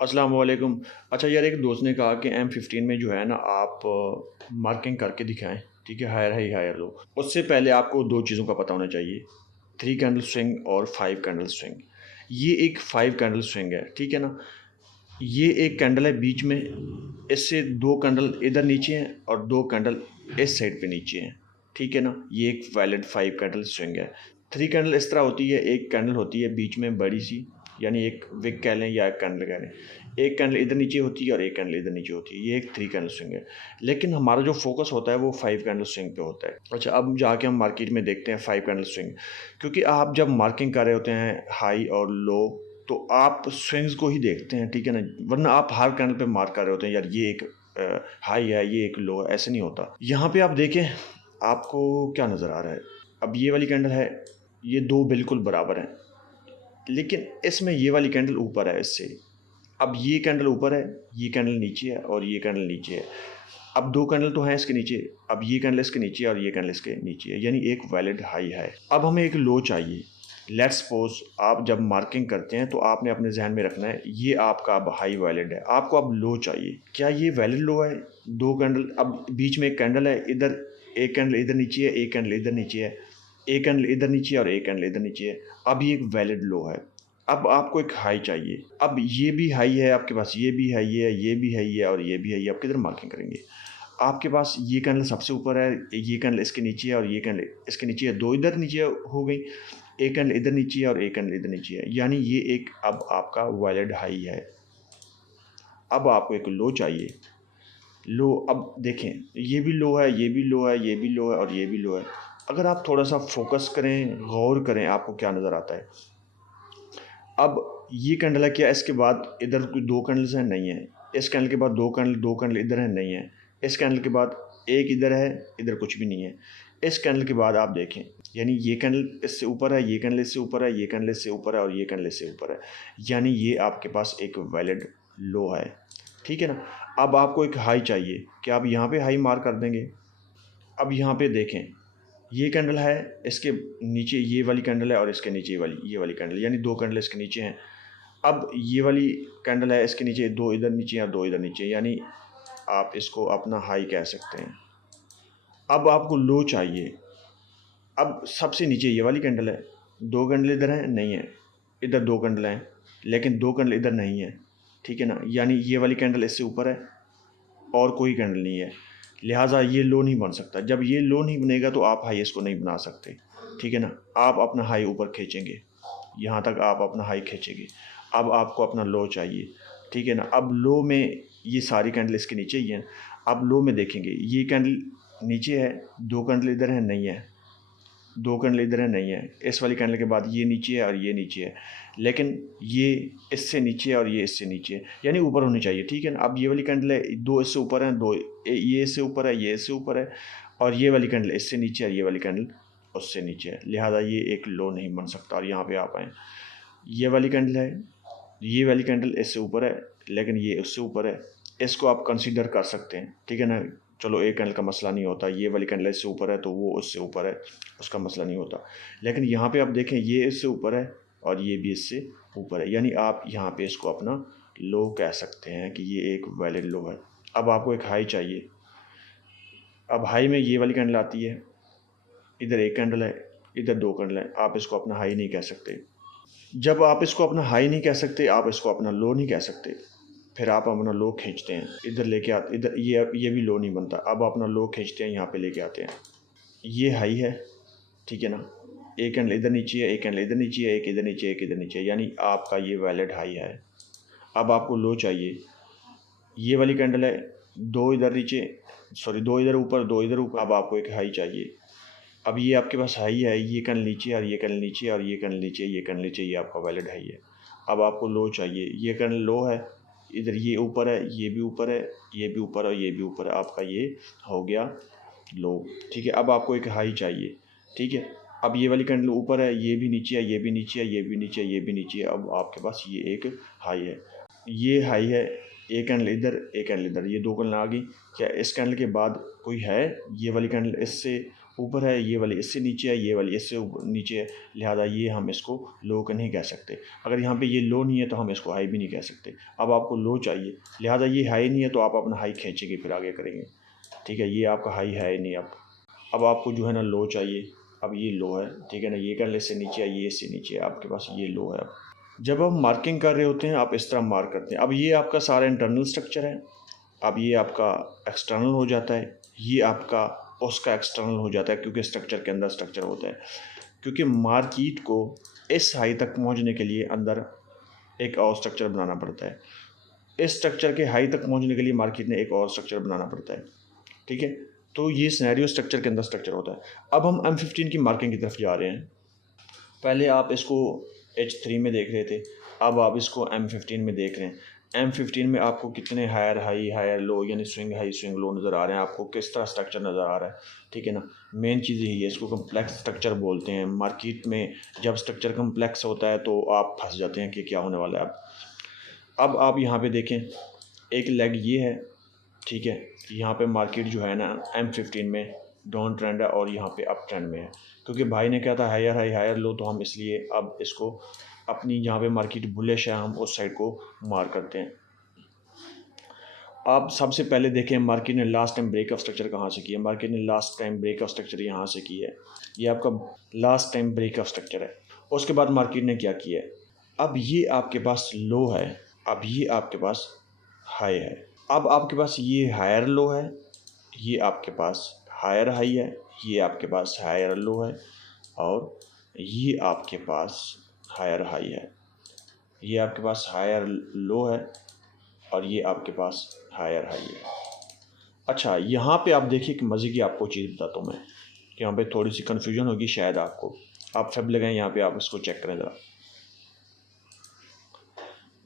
अस्सलाम वालेकुम। अच्छा यार, एक दोस्त ने कहा कि M15 में जो है ना आप मार्किंग करके दिखाएं। ठीक है, हायर हाई हायर लो। उससे पहले आपको दो चीज़ों का पता होना चाहिए, 3 कैंडल स्विंग और 5 कैंडल स्विंग। ये एक 5 कैंडल स्विंग है, ठीक है ना। ये एक कैंडल है बीच में, इससे दो कैंडल इधर नीचे हैं और दो कैंडल इस साइड पे नीचे हैं, ठीक है ना। ये एक वैलिड 5 कैंडल स्विंग है। 3 कैंडल इस तरह होती है, एक कैंडल होती है बीच में बड़ी सी, यानी एक विक कह लें या एक कैंडल कह लें। एक कैंडल इधर नीचे होती है और एक कैंडल इधर नीचे होती है, ये एक 3 कैंडल स्विंग है। लेकिन हमारा जो फोकस होता है वो 5 कैंडल स्विंग पे होता है। अच्छा, अब जाके हम मार्केट में देखते हैं 5 कैंडल स्विंग, क्योंकि आप जब मार्किंग कर रहे होते हैं हाई और लो तो आप स्विंग्स को ही देखते हैं, ठीक है ना। वरना आप हर कैंडल पे मार्क कर रहे होते हैं, यार ये एक हाई है, ये एक लो है, ऐसे नहीं होता। यहाँ पे आप देखें, आपको क्या नज़र आ रहा है। अब ये वाली कैंडल है, ये दो बिल्कुल बराबर हैं, लेकिन इसमें ये वाली कैंडल ऊपर है इससे। अब ये कैंडल ऊपर है, ये कैंडल नीचे है और ये कैंडल नीचे है। अब दो कैंडल तो हैं इसके नीचे, अब ये कैंडल इसके नीचे और ये कैंडल इसके नीचे है, यानी एक वैलिड हाई है। अब हमें एक लो चाहिए। लेट्स सपोज आप जब मार्किंग करते हैं तो आपने अपने जहन में रखना है ये आपका अब हाई वैलिड है, आपको अब लो चाहिए। क्या ये वैलिड लो है? दो कैंडल, अब बीच में एक कैंडल है, इधर एक कैंडल इधर नीचे है, एक कैंडल इधर नीचे है, एक कैंडल इधर नीचे है और एक कैंडल इधर नीचे है। अब ये एक वैलिड लो है। अब आपको एक हाई चाहिए। अब ये भी हाई है आपके पास, ये भी हाई है, ये भी हाई है और ये भी हाई है। आप किधर मार्किंग करेंगे? आपके पास ये कैंडल सबसे ऊपर है, ये कैंडल इसके नीचे है और ये कैंडल इसके नीचे है, दो इधर नीचे हो गई। एक कैंडल इधर नीचे है और एक कैंडल इधर नीचे है, यानी ये एक अब आपका वैलिड हाई है। अब आपको एक लो चाहिए। लो, अब देखें, ये भी लो है, ये भी लो है, ये भी लो है और ये भी लो है। अगर आप थोड़ा सा फोकस करें, गौर करें, आपको क्या नज़र आता है। अब ये कैंडल है, क्या इसके बाद इधर कोई दो कैंडल्स हैं? नहीं है। इस कैंडल के बाद दो कैंडल इधर हैं? नहीं है। इस कैंडल के बाद एक इधर है, इधर कुछ भी नहीं है। इस कैंडल के बाद आप देखें, यानी ये कैंडल इससे ऊपर है, ये कैंडल इससे ऊपर है, ये कैंडल इससे ऊपर है और ये कैंडल इससे ऊपर है, यानी ये आपके पास एक वैलिड लो है, ठीक है ना। अब आपको एक हाई चाहिए, क्या आप यहाँ पे हाई मार्क कर देंगे? अब यहाँ पे देखें, ये कैंडल है, इसके नीचे ये वाली कैंडल है और इसके नीचे ये वाली कैंडल, यानी दो कैंडल इसके नीचे हैं। अब ये वाली कैंडल है, इसके नीचे दो इधर नीचे हैं और दो इधर नीचे हैं, यानी आप इसको अपना हाई कह सकते हैं। अब आपको लो चाहिए। अब सबसे नीचे ये वाली कैंडल है, दो कैंडल इधर हैं? नहीं है। इधर दो कैंडल हैं, लेकिन दो कैंडल इधर नहीं है, ठीक है ना। यानी ये वाली कैंडल इससे ऊपर है और कोई कैंडल नहीं है, लिहाजा ये लो नहीं बन सकता। जब ये लो नहीं बनेगा तो आप हाई इसको नहीं बना सकते, ठीक है ना। आप अपना हाई ऊपर खींचेंगे, यहाँ तक आप अपना हाई खींचेंगे। अब आपको अपना लो चाहिए, ठीक है ना। अब लो में ये सारी कैंडल इसके नीचे ही हैं। अब लो में देखेंगे, ये कैंडल नीचे है, दो कैंडल इधर है? नहीं है। दो कैंडल इधर है? नहीं है। इस वाली कैंडल के बाद ये नीचे है और ये नीचे है, लेकिन ये इससे नीचे है और ये इससे नीचे है, यानी ऊपर होनी चाहिए, ठीक है ना। अब ये वाली कैंडल है, दो इससे ऊपर है, दो ये इससे ऊपर है, ये इससे ऊपर है और ये वाली कैंडल इससे नीचे है, ये वाली कैंडल उससे नीचे है, लिहाजा ये एक लो नहीं बन सकता। और यहाँ पे आप आएँ, ये वाली कैंडल है, ये वाली कैंडल इससे ऊपर है लेकिन ये उससे ऊपर है, इसको आप कंसीडर कर सकते हैं, ठीक है ना। चलो एक कैंडल का मसला नहीं होता, ये वाली कैंडल इससे ऊपर है तो वो उससे ऊपर है, उसका मसला नहीं होता। लेकिन यहाँ पे आप देखें, ये इससे ऊपर है और ये भी इससे ऊपर है, यानी आप यहाँ पे इसको अपना लो कह सकते हैं कि ये एक वैलिड लो है। अब आपको एक हाई चाहिए। अब हाई में ये वाली कैंडल आती है, इधर एक कैंडल है, इधर दो कैंडल है, आप इसको अपना हाई नहीं कह सकते। जब आप इसको अपना हाई नहीं कह सकते, आप इसको अपना लो नहीं कह सकते, फिर आप अपना लो खींचते हैं, इधर लेके आते, इधर ये भी लो नहीं बनता। अब अपना लो खींचते हैं, यहाँ पे लेके आते हैं, ये हाई है, ठीक है ना। एक कैंडल इधर नीचे है, एक कैंडल इधर नीचे है, एक इधर नीचे है, एक इधर नीचे है, यानी आपका ये वैलिड हाई है। अब आपको लो चाहिए। ये वाली कैंडल है, दो इधर नीचे, सॉरी दो इधर ऊपर, दो इधर ऊपर, अब आपको एक हाई चाहिए। अब ये आपके पास हाई है, ये कैंडल नीचे और ये कैंडल नीचे और ये कैंडल नीचे, ये कैंडल नीचे, ये आपका वैलिड हाई है। अब आपको लो चाहिए। ये कैंडल लो है, इधर ये ऊपर है, ये भी ऊपर है, ये भी ऊपर है और ये भी ऊपर है, आपका ये हो गया लो, ठीक है। अब आपको एक हाई चाहिए, ठीक है। अब ये वाली कैंडल ऊपर है, ये भी नीचे है, ये भी नीचे है, ये भी नीचे है, ये भी नीचे है, अब आपके पास ये एक हाई है। ये हाई है, एक कैंडल इधर, एक कैंडल इधर, ये दो कैंडल आ गई। क्या इस कैंडल के बाद कोई है? ये वाली कैंडल इससे ऊपर है, ये वाली इससे नीचे है, ये वाली इससे नीचे है, लिहाजा ये हम इसको लो का नहीं कह सकते। अगर यहाँ पे ये लो नहीं है तो हम इसको हाई भी नहीं कह सकते। अब आपको लो चाहिए, लिहाजा ये हाई नहीं है तो आप अपना हाई खींचेंगे फिर आगे करेंगे, ठीक है। ये आपका हाई है नहीं। अब आपको जो है ना लो चाहिए। अब ये लो है, ठीक है ना, ये कर इससे नीचे है, ये इससे नीचे है, आपके पास ये लो है। अब जब आप मार्किंग कर रहे होते हैं आप इस तरह मार्क करते हैं। अब ये आपका सारा इंटरनल स्ट्रक्चर है। अब ये आपका एक्सटर्नल हो जाता है, ये आपका उसका एक्सटर्नल हो जाता है, क्योंकि स्ट्रक्चर के अंदर स्ट्रक्चर होता है। क्योंकि मार्किट को इस हाई तक पहुंचने के लिए अंदर एक और स्ट्रक्चर बनाना पड़ता है। इस स्ट्रक्चर के हाई तक पहुंचने के लिए मार्किट ने एक और स्ट्रक्चर बनाना पड़ता है, ठीक है। तो ये सिनेरियो स्ट्रक्चर के अंदर स्ट्रक्चर होता है। अब हम M15 की मार्किंग की तरफ जा रहे हैं। पहले आप इसको H3 में देख रहे थे, अब आप इसको M15 में देख रहे हैं। M15 में आपको कितने हायर हाई, हायर लो, यानी स्विंग हाई स्विंग लो नज़र आ रहे हैं। आपको किस तरह स्ट्रक्चर नज़र आ रहा है, ठीक है ना। मेन चीज़ यही है, इसको कम्प्लेक्स स्ट्रक्चर बोलते हैं। मार्केट में जब स्ट्रक्चर कम्प्लेक्स होता है तो आप फंस जाते हैं कि क्या होने वाला है। अब आप यहाँ पे देखें, एक लेग ये है, ठीक है। यहाँ पे मार्केट जो है ना M15 में डाउन ट्रेंड है और यहाँ पे अप ट्रेंड में है। क्योंकि भाई ने कहा था हायर हाई हायर लो, तो हम इसलिए अब इसको अपनी जहाँ पे मार्केट बुलिश है हम उस साइड को मार करते हैं। आप सबसे पहले देखें मार्केट ने last time break of structure कहाँ से किया। मार्केट ने last time break of structure यहाँ से की है। ये आपका last time break of structure है। उसके बाद मार्केट ने क्या किया है, अब ये आपके पास लो है, अब ये आपके पास हाई है। अब आपके पास ये हायर लो है, ये आपके पास हायर हाई है, ये आपके पास हायर लो है, और ये आपके पास हायर हाई है। ये आपके पास हायर लो है और ये आपके पास हायर हाई है। अच्छा, यहाँ पे आप देखिए कि मज़े की आपको चीज़ बताता हूँ मैं, कि यहाँ पे थोड़ी सी कन्फ्यूजन होगी शायद आपको। आप सब लगाएं यहाँ पे, आप इसको चेक करें ज़रा।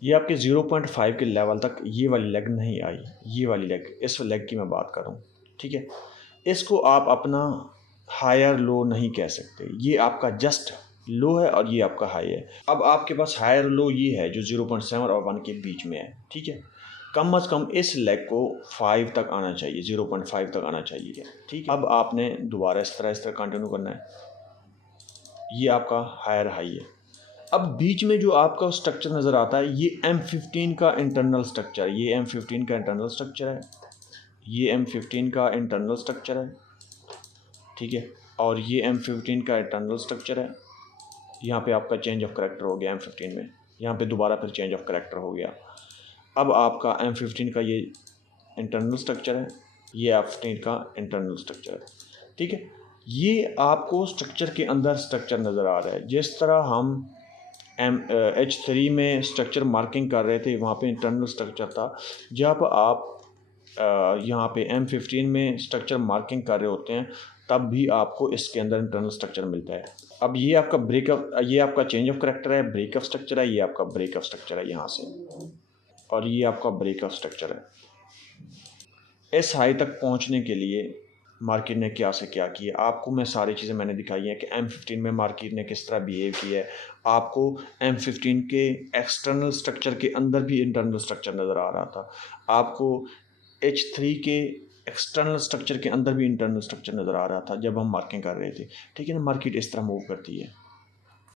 ये आपके 0.5 के लेवल तक ये वाली लेग नहीं आई, ये वाली लेग, इस लेग की मैं बात कर रहा हूँ, ठीक है। इसको आप अपना हायर लो नहीं कह सकते। ये आपका जस्ट लो है और ये आपका हाई है। अब आपके पास हायर लो ये है जो 0.7 और 1 के बीच में है, ठीक है। कम से कम इस लेग को 5 तक आना चाहिए, 0.5 तक आना चाहिए, ठीक है। अब आपने दोबारा इस तरह कंटिन्यू करना है। ये आपका हायर हाई है। अब बीच में जो आपका स्ट्रक्चर नज़र आता है ये M15 का इंटरनल स्ट्रक्चर, ये M15 का इंटरनल स्ट्रक्चर है, ये M15 का इंटरनल स्ट्रक्चर है, ठीक है। और ये M15 का इंटरनल स्ट्रक्चर है। यहाँ पे आपका चेंज ऑफ करैक्टर हो गया M15 में, यहाँ पे दोबारा फिर चेंज ऑफ करैक्टर हो गया। अब आपका M15 का ये इंटरनल स्ट्रक्चर है, ये M15 का इंटरनल स्ट्रक्चर है, ठीक है। ये आपको स्ट्रक्चर के अंदर स्ट्रक्चर नज़र आ रहा है। जिस तरह हम H3 में स्ट्रक्चर मार्किंग कर रहे थे, वहाँ पे इंटरनल स्ट्रक्चर था। जब आप यहाँ पे M15 में स्ट्रक्चर मार्किंग कर रहे होते हैं तब भी आपको इसके अंदर इंटरनल स्ट्रक्चर मिलता है। अब ये आपका ये आपका चेंज ऑफ करैक्टर है, ब्रेक ऑफ स्ट्रक्चर है, ये आपका ब्रेक ऑफ स्ट्रक्चर है यहाँ से, और ये आपका ब्रेक ऑफ स्ट्रक्चर है। इस हाई तक पहुँचने के लिए मार्केट ने क्या से क्या किया, आपको मैं सारी चीज़ें मैंने दिखाई हैं कि M15 में मार्केट ने किस तरह बिहेव किया है। आपको M15 के एक्सटर्नल स्ट्रक्चर के अंदर भी इंटरनल स्ट्रक्चर नज़र आ रहा था, आपको H3 के एक्सटर्नल स्ट्रक्चर के अंदर भी इंटरनल स्ट्रक्चर नज़र आ रहा था जब हम मार्किंग कर रहे थे, ठीक है ना। मार्केट इस तरह मूव करती है।